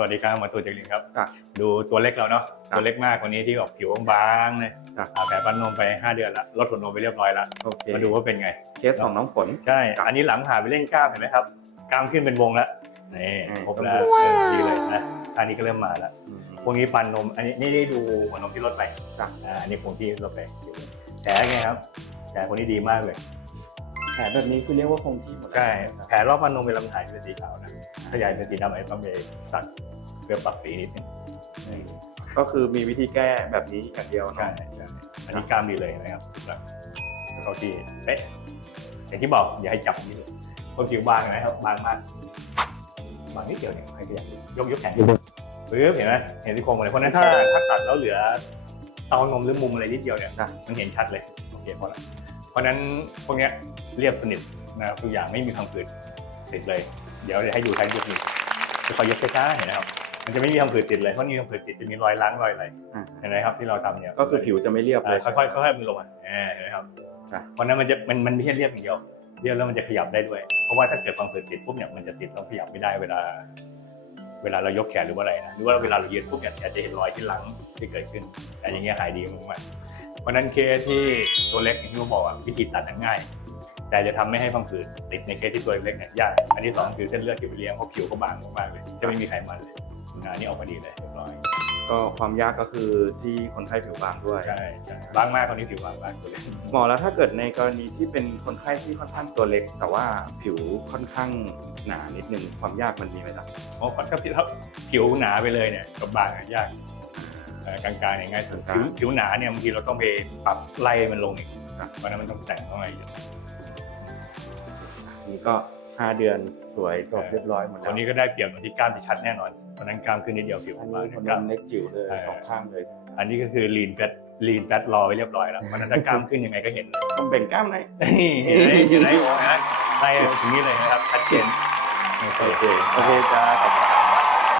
สวัสดีครับหมาตูจักรินครับ ครับดูตัวเล็กเราเนาะครับตัวเล็กมากคนนี้ที่ออกผิวบางๆเลยครับ อ่าแผลปั้นนมไป 5 เดือนละลดขนนมไปเรียบร้อยละโอเคมาดูว่าเป็นไง เคสของน้องฝน ใช่ อันนี้หลังผ่าไปเล่นกล้ามเห็นไหมครับ กล้ามขึ้นเป็นวงแล้วนี่อืม ครบแล้วว้าวเออดีเลยนะอันนี้ก็เริ่มมาแล้วพวกนี้ปันนม อันนี้นี่ได้ดูหัวนมที่ลดไปครับ อ่าอันนี้คงที่ลดไปแผลไงครับแผลคนนี้ดีมากเลยแผลแบบนี้คือเรียกว่าคงที่หมดแล้วใช่แผลรอบปันนมเป็นลำไส้เป็นสีขาวนะถ้าใหญ่เป็นสีดำไอ้ต้องไปสักเพื่อปรับสีนิดนึงก็คือมีวิธีแก้แบบนี้อย่างเดียวใช่เนาะใช่อันนี้กล้ามดีเลยนะครับแบบเข้าที่เป๊ะอย่างที่บอกอย่าให้จับนี่เลยคนผิวบางนะครับบางมากบางนิดเดียวเนี่ยให้ขยับยกยกแขนปึ๊บเห็นไหมเห็นที่โครงหมดเลยเพราะฉะนั้นถ้าถ้าตัดแล้วเหลือเตานมหรือมุมอะไรนิดเดียวเนี่ยนะมันเห็นชัดเลยโอเคเพราะอะไรเพราะฉะนั้นพวกเนี้ยเรียบสนิทนะครับทุกอย่างไม่มีคำผืดติดเลย เดี๋ยวจะให้ดูท้ายยกนี้จะคอยยกช้าๆเห็นนะครับ มันจะไม่มีคำผืดติดเลยเพราะนี่คำผืดติดจะมีรอยล้างรอยอะไรอ่าเห็นไหมครับที่เราทำเนี่ยก็คือผิวจะไม่เรียบเลยอ่าค่อยๆค่อยๆมือลงมาอ่าเห็นไหมครับอะเพราะฉะนั้นมันจะมันมันไม่ใช่เรียบอย่างเดียวเรียบแล้วมันจะขยับได้ด้วย เพราะว่าถ้าเกิดความผืดติดปุ๊บเนี่ยมันจะติดแล้วขยับไม่ได้เวลา เวลาเรายกแขนหรือว่าอะไรนะหรือว่าเวลาเรายืนปุ๊บเนี่ยอาจจะเห็นรอยที่หลังที่เกิดขึ้นแต่อย่างเงี้ยหายดีมากๆ เพราะฉะนั้นเคสที่ตัวเล็กอย่างที่ผมบอกอะวิธีตัดน่ะง่าย แต่จะทำไม่ให้ความผืดติดในเคสที่ตัวเล็กเนี่ยยาก อันที่สองคือเส้นเลือดที่ไปเลี้ยงเพราะผิวเขาบางมากๆเลยจะไม่มีไขมันเลยงานนี้ออกมาดีเลยเรียบร้อยก็ความยากก็คือที่คนไข้ผิวบางด้วย ใช่ใช่บางมากคนนี้ผิวบางมากตัวเล็ก หมอแล้วถ้าเกิดในกรณีที่เป็นคนไข้ที่ค่อนข้างตัวเล็ก แต่ว่าผิวค่อนข้างหนานิดนึงความยากมันมีไหมจ๊ะอ๋อก่อนถ้าผิวผิวหนาไปเลยเนี่ยกับบางอะยากเอ่อ กลางๆเนี่ยง่ายสุดกลางผิวๆผิวหนาเนี่ยบางทีเราต้องไปปรับไล่มันลงอีกครับเพราะฉะนั้นมันต้องแต่งต้องอะไรอยู่นี่ก็ 5 เดือนสวยจบเรียบร้อยหมดคแล้วนนี้ก็ได้เปรียบตรงที่กล้ามที่ชัดแน่นอนเพราะฉะนั้นกล้ามขึ้นนิดเดียวผิวอันบางนี้คนกล้ามนำเล็กจิ๋วเลยเออสองข้างเลย อันนี้ก็คือ lean fat lean fat รอไว้เรียบร้อยแล้วเพราะฉะนั้นถ้ากล้ามขึ้นยังไงก็เห็นต้องแบ่งกล้ามหน่อยนี่เห็นไหมเห็นไหมนะไล่ถึงนี้เลยนะครับชัดเจนโอเคโอเคจ้าขอบคุณ